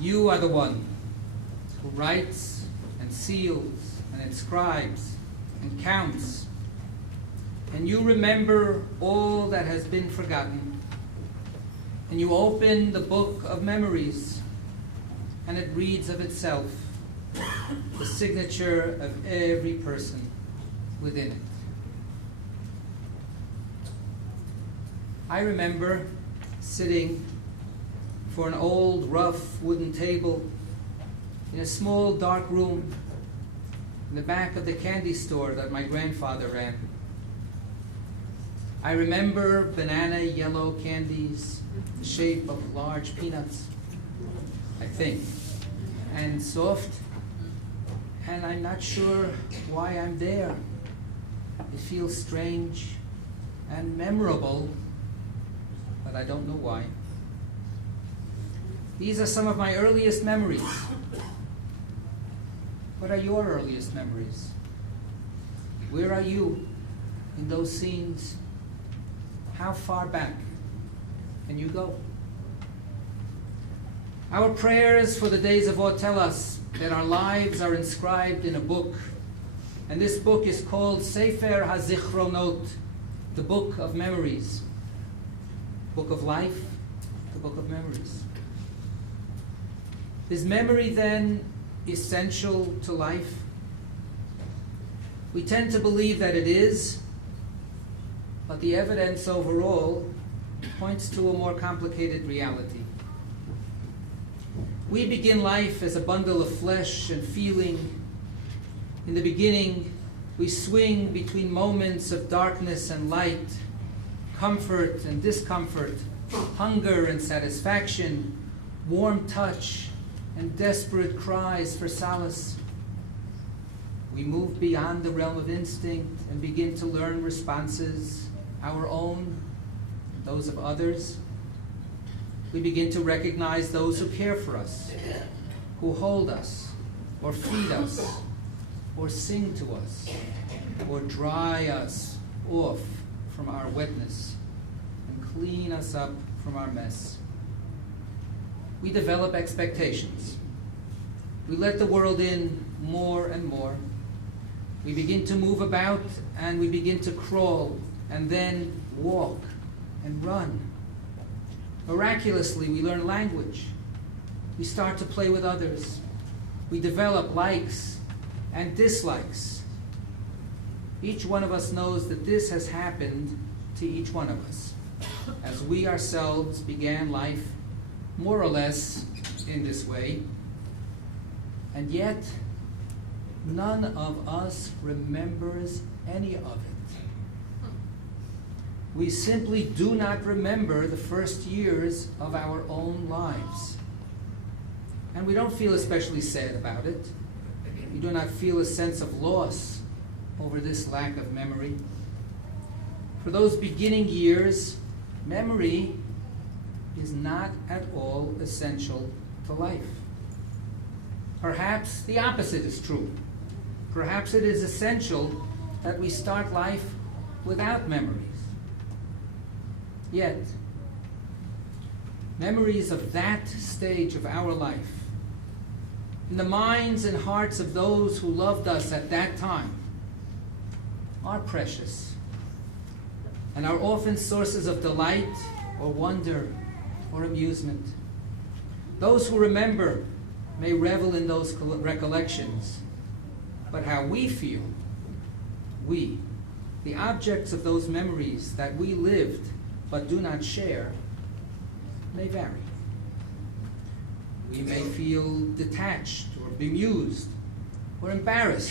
You are the one who writes and seals and inscribes and counts. And you remember all that has been forgotten. And you open the book of memories, and it reads of itself the signature of every person within it. I remember sitting for an old, rough wooden table in a small, dark room in the back of the candy store that my grandfather ran. I remember banana yellow candies, the shape of large peanuts, I think, and soft, and I'm not sure why I'm there. It feels strange and memorable, but I don't know why. These are some of my earliest memories. What are your earliest memories? Where are you in those scenes? How far back can you go? Our prayers for the days of Od tell us that our lives are inscribed in a book, and this book is called Sefer HaZichronot, the book of memories. Book of life, the book of memories. Is memory then essential to life? We tend to believe that it is, but the evidence overall points to a more complicated reality. We begin life as a bundle of flesh and feeling. In the beginning, we swing between moments of darkness and light, comfort and discomfort, hunger and satisfaction, warm touch and desperate cries for solace. We move beyond the realm of instinct and begin to learn responses, our own, those of others. We begin to recognize those who care for us, who hold us, or feed us, or sing to us, or dry us off from our wetness and clean us up from our mess. We develop expectations. We let the world in more and more. We begin to move about, and we begin to crawl, and then walk and run. Miraculously, we learn language. We start to play with others. We develop likes and dislikes. Each one of us knows that this has happened to each one of us, as we ourselves began life more or less in this way. And yet, none of us remembers any of it. We simply do not remember the first years of our own lives. And we don't feel especially sad about it. We do not feel a sense of loss over this lack of memory. For those beginning years, memory is not at all essential to life. Perhaps the opposite is true. Perhaps it is essential that we start life without memories. Yet, memories of that stage of our life, in the minds and hearts of those who loved us at that time, are precious and are often sources of delight or wonder or amusement. Those who remember may revel in those recollections, but how we feel, we, the objects of those memories that we lived but do not share, may vary. We may feel detached or bemused or embarrassed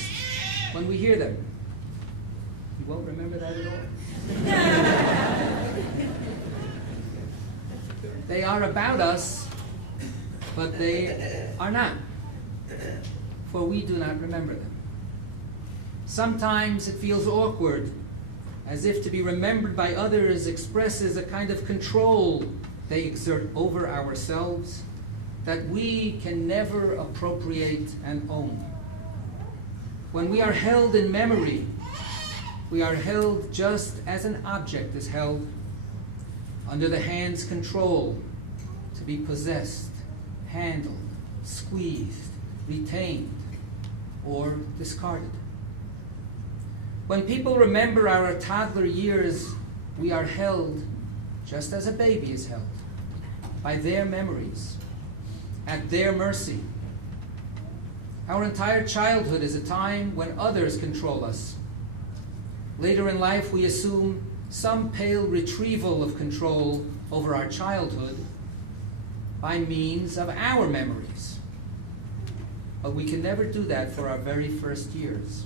when we hear them. You won't remember that at all. They are about us, but they are not, for we do not remember them. Sometimes it feels awkward, as if to be remembered by others expresses a kind of control they exert over ourselves that we can never appropriate and own. When we are held in memory, we are held just as an object is held, under the hand's control, to be possessed, handled, squeezed, retained, or discarded. When people remember our toddler years, we are held, just as a baby is held, by their memories, at their mercy. Our entire childhood is a time when others control us. Later in life, we assume some pale retrieval of control over our childhood by means of our memories. But we can never do that for our very first years.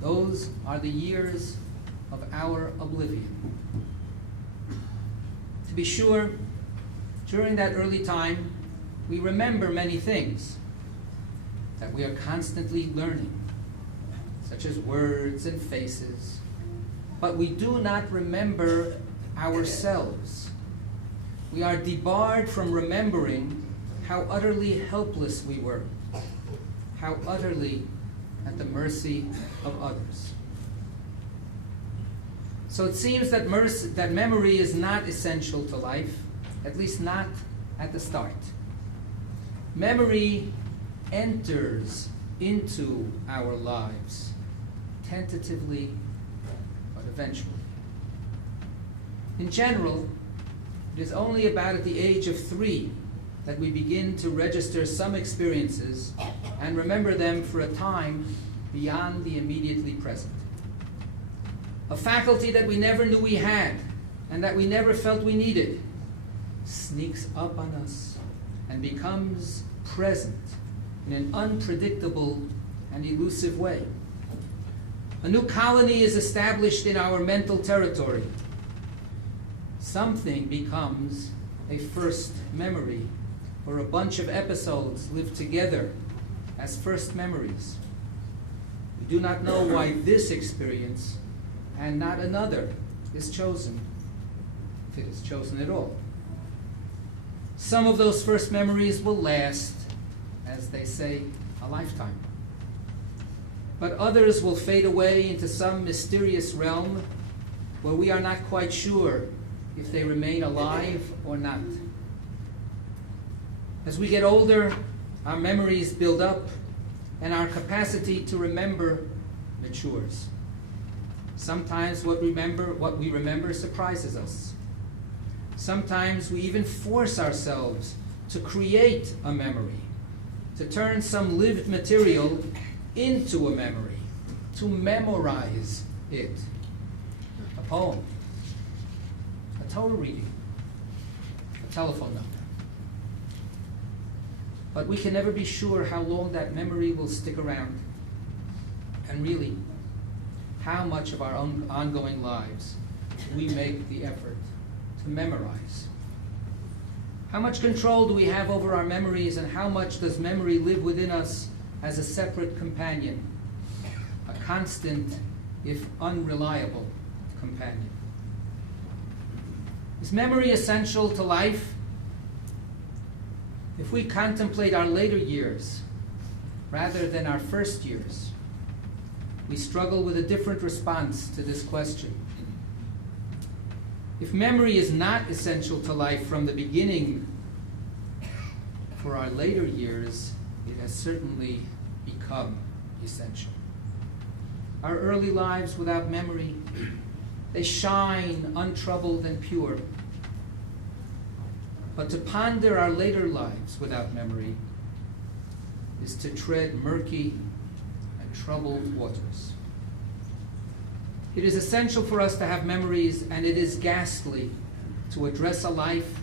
Those are the years of our oblivion. To be sure, during that early time, we remember many things that we are constantly learning, such as words and faces, but we do not remember ourselves. We are debarred from remembering how utterly helpless we were, how utterly at the mercy of others. So it seems that memory is not essential to life, at least not at the start. Memory enters into our lives, tentatively, but eventually. In general, it is only about at the age of 3 that we begin to register some experiences and remember them for a time beyond the immediately present. A faculty that we never knew we had and that we never felt we needed sneaks up on us and becomes present in an unpredictable and elusive way. A new colony is established in our mental territory. Something becomes a first memory, or a bunch of episodes lived together as first memories. We do not know why this experience and not another is chosen, if it is chosen at all. Some of those first memories will last, as they say, a lifetime. But others will fade away into some mysterious realm where we are not quite sure if they remain alive or not. As we get older, our memories build up and our capacity to remember matures. Sometimes what we remember surprises us. Sometimes we even force ourselves to create a memory, to turn some lived material into a memory, to memorize it. A poem, a Torah reading, a telephone number. But we can never be sure how long that memory will stick around, and really, how much of our own ongoing lives we make the effort to memorize. How much control do we have over our memories, and how much does memory live within us as a separate companion, a constant, if unreliable, companion? Is memory essential to life? If we contemplate our later years rather than our first years, we struggle with a different response to this question. If memory is not essential to life from the beginning, for our later years, it has certainly become essential. Our early lives without memory, they shine untroubled and pure. But to ponder our later lives without memory is to tread murky and troubled waters. It is essential for us to have memories, and it is ghastly to address a life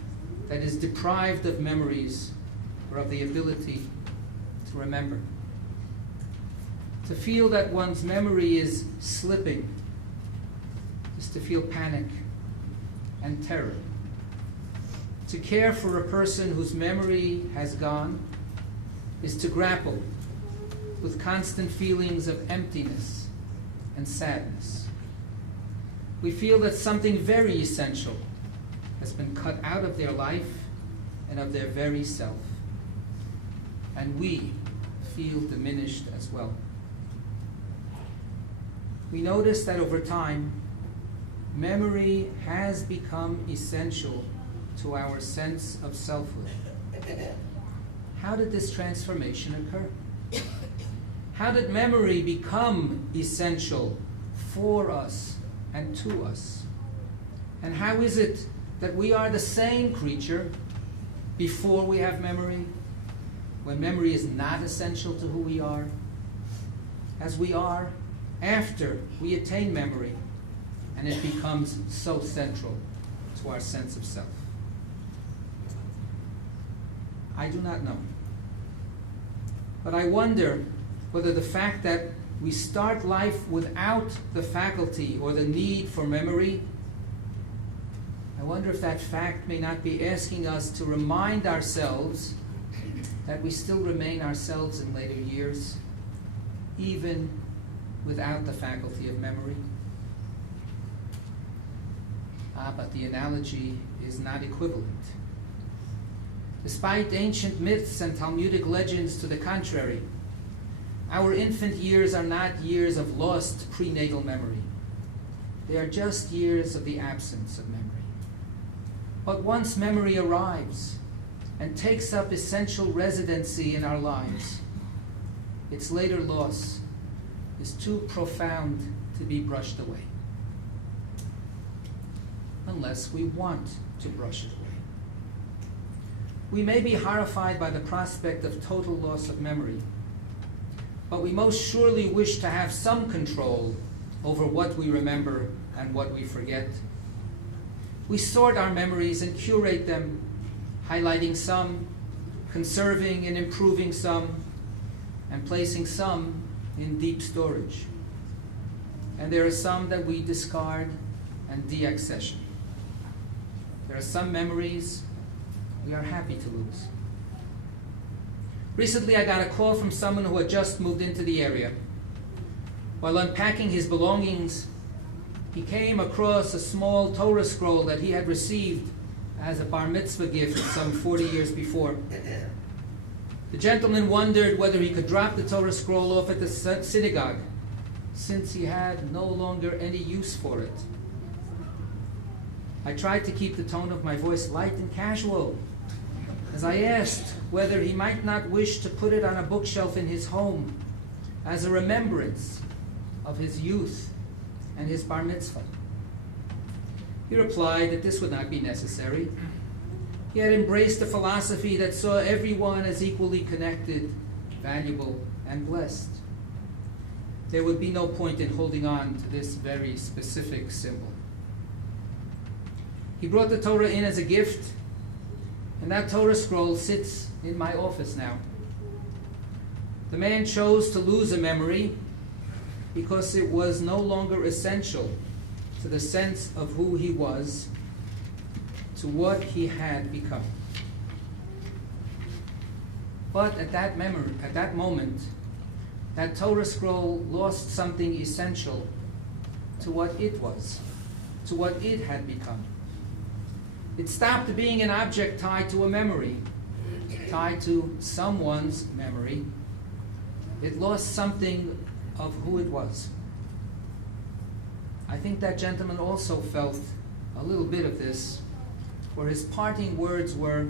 that is deprived of memories or of the ability to remember. To feel that one's memory is slipping is to feel panic and terror. To care for a person whose memory has gone is to grapple with constant feelings of emptiness and sadness. We feel that something very essential has been cut out of their life and of their very self. And we feel diminished as well. We notice that over time, memory has become essential to our sense of selfhood. how did this transformation occur? How did memory become essential for us and to us? And how is it that we are the same creature before we have memory, when memory is not essential to who we are, as we are after we attain memory and it becomes so central to our sense of self? I do not know. But I wonder whether the fact that we start life without the faculty or the need for memory, I wonder if that fact may not be asking us to remind ourselves that we still remain ourselves in later years, even without the faculty of memory. But the analogy is not equivalent. Despite ancient myths and Talmudic legends to the contrary, our infant years are not years of lost prenatal memory. They are just years of the absence of memory. But once memory arrives and takes up essential residency in our lives, its later loss is too profound to be brushed away, unless we want to brush it away. We may be horrified by the prospect of total loss of memory, but we most surely wish to have some control over what we remember and what we forget. We sort our memories and curate them, highlighting some, conserving and improving some, and placing some in deep storage. And there are some that we discard and deaccession. There are some memories we are happy to lose. Recently, I got a call from someone who had just moved into the area. While unpacking his belongings, he came across a small Torah scroll that he had received as a bar mitzvah gift some 40 years before. The gentleman wondered whether he could drop the Torah scroll off at the synagogue, since he had no longer any use for it. I tried to keep the tone of my voice light and casual, as I asked whether he might not wish to put it on a bookshelf in his home as a remembrance of his youth and his bar mitzvah. He replied that this would not be necessary. He had embraced a philosophy that saw everyone as equally connected, valuable, and blessed. There would be no point in holding on to this very specific symbol. He brought the Torah in as a gift, and that Torah scroll sits in my office now. The man chose to lose a memory because it was no longer essential to the sense of who he was, to what he had become. But at that moment, that Torah scroll lost something essential to what it was, to what it had become. It stopped being an object tied to a memory, tied to someone's memory. It lost something of who it was. I think that gentleman also felt a little bit of this, for his parting words were,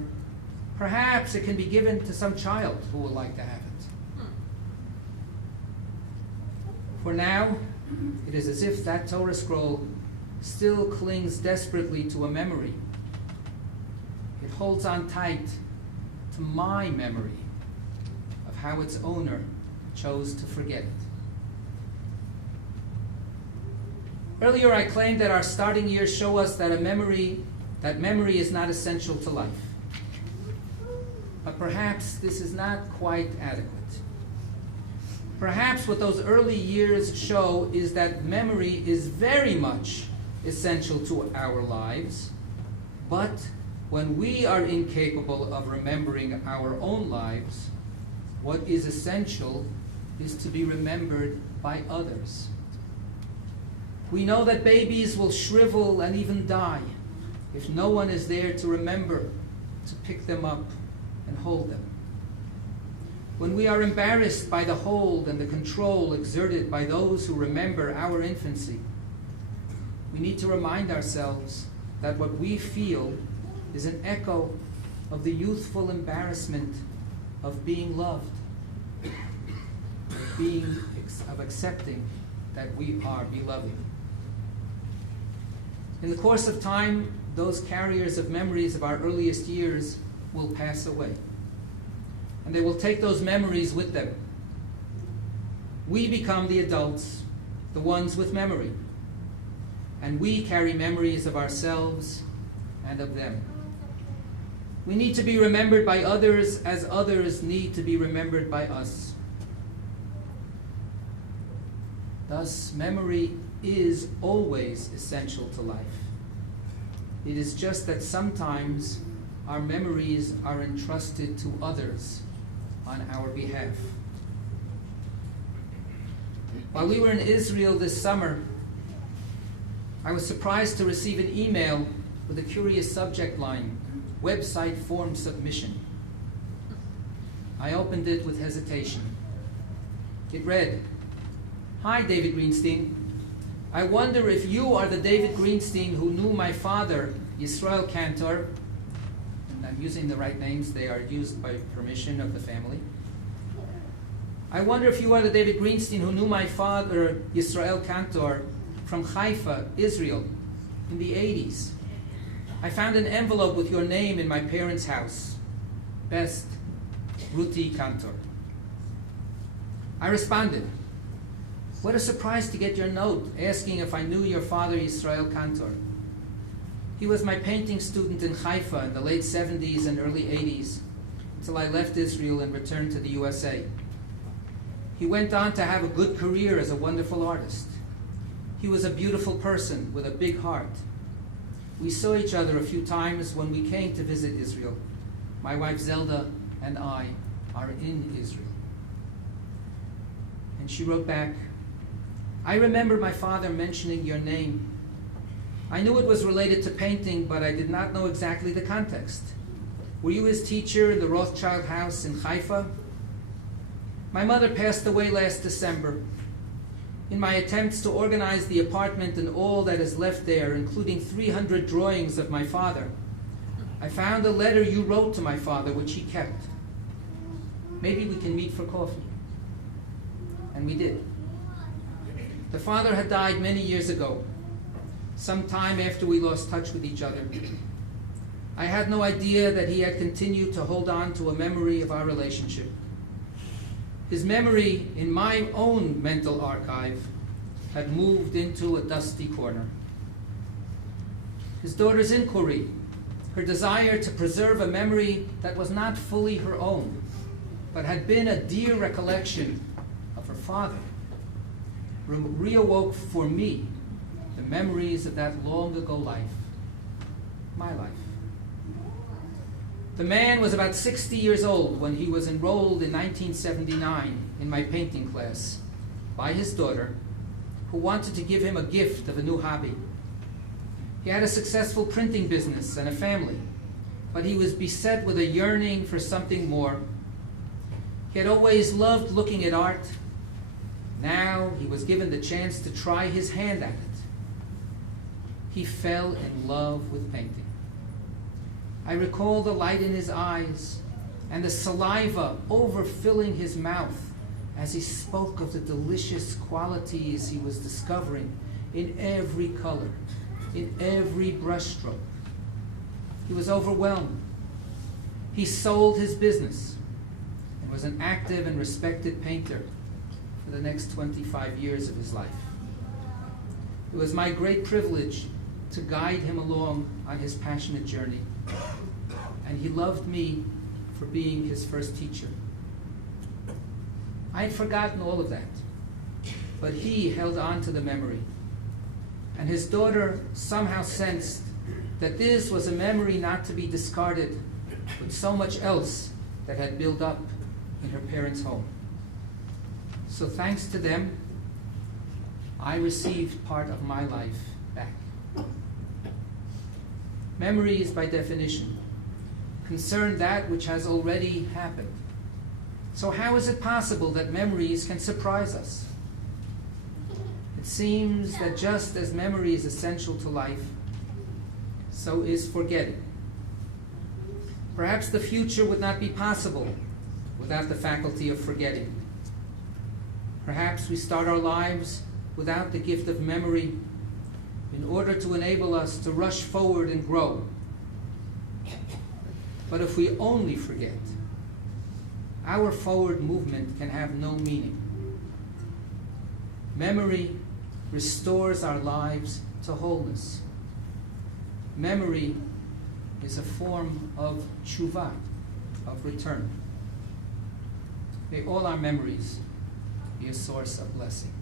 "Perhaps it can be given to some child who would like to have it." For now, it is as if that Torah scroll still clings desperately to a memory. It holds on tight to my memory of how its owner chose to forget it. Earlier, I claimed that our starting years show us that memory is not essential to life. But perhaps this is not quite adequate. Perhaps what those early years show is that memory is very much essential to our lives, but when we are incapable of remembering our own lives, what is essential is to be remembered by others. We know that babies will shrivel and even die if no one is there to remember, to pick them up and hold them. When we are embarrassed by the hold and the control exerted by those who remember our infancy, we need to remind ourselves that what we feel is an echo of the youthful embarrassment of being loved, of accepting that we are beloved. In the course of time, those carriers of memories of our earliest years will pass away. And they will take those memories with them. We become the adults, the ones with memory. And we carry memories of ourselves and of them. We need to be remembered by others as others need to be remembered by us. Thus, memory is always essential to life. It is just that sometimes our memories are entrusted to others on our behalf. While we were in Israel this summer, I was surprised to receive an email with a curious subject line, website form submission. I opened it with hesitation. It read, "Hi, David Greenstein. I wonder if you are the David Greenstein who knew my father, Yisrael Cantor," and I'm using the right names, they are used by permission of the family. "I wonder if you are the David Greenstein who knew my father, Yisrael Cantor, from Haifa, Israel, in the 80s. I found an envelope with your name in my parents' house. Best, Ruti Cantor." I responded, "What a surprise to get your note asking if I knew your father, Yisrael Cantor. He was my painting student in Haifa in the late 70s and early 80s until I left Israel and returned to the USA. He went on to have a good career as a wonderful artist. He was a beautiful person with a big heart. We saw each other a few times when we came to visit Israel. My wife Zelda and I are in Israel." And she wrote back, "I remember my father mentioning your name. I knew it was related to painting, but I did not know exactly the context. Were you his teacher in the Rothschild house in Haifa? My mother passed away last December. In my attempts to organize the apartment and all that is left there, including 300 drawings of my father, I found a letter you wrote to my father, which he kept. Maybe we can meet for coffee." And we did. The father had died many years ago, some time after we lost touch with each other. I had no idea that he had continued to hold on to a memory of our relationship. His memory in my own mental archive had moved into a dusty corner. His daughter's inquiry, her desire to preserve a memory that was not fully her own, but had been a dear recollection of her father, reawoke for me the memories of that long ago life, my life. The man was about 60 years old when he was enrolled in 1979 in my painting class by his daughter, who wanted to give him a gift of a new hobby. He had a successful printing business and a family, but he was beset with a yearning for something more. He had always loved looking at art. Now he was given the chance to try his hand at it. He fell in love with painting. I recall the light in his eyes and the saliva overfilling his mouth as he spoke of the delicious qualities he was discovering in every color, in every brushstroke. He was overwhelmed. He sold his business and was an active and respected painter for the next 25 years of his life. It was my great privilege to guide him along on his passionate journey. And he loved me for being his first teacher. I had forgotten all of that, but he held on to the memory. And his daughter somehow sensed that this was a memory not to be discarded with so much else that had built up in her parents' home. So thanks to them, I received part of my life back. Memories, by definition, concern that which has already happened. So how is it possible that memories can surprise us? It seems that just as memory is essential to life, so is forgetting. Perhaps the future would not be possible without the faculty of forgetting. Perhaps we start our lives without the gift of memory in order to enable us to rush forward and grow. But if we only forget, our forward movement can have no meaning. Memory restores our lives to wholeness. Memory is a form of tshuva, of return. May all our memories be a source of blessing.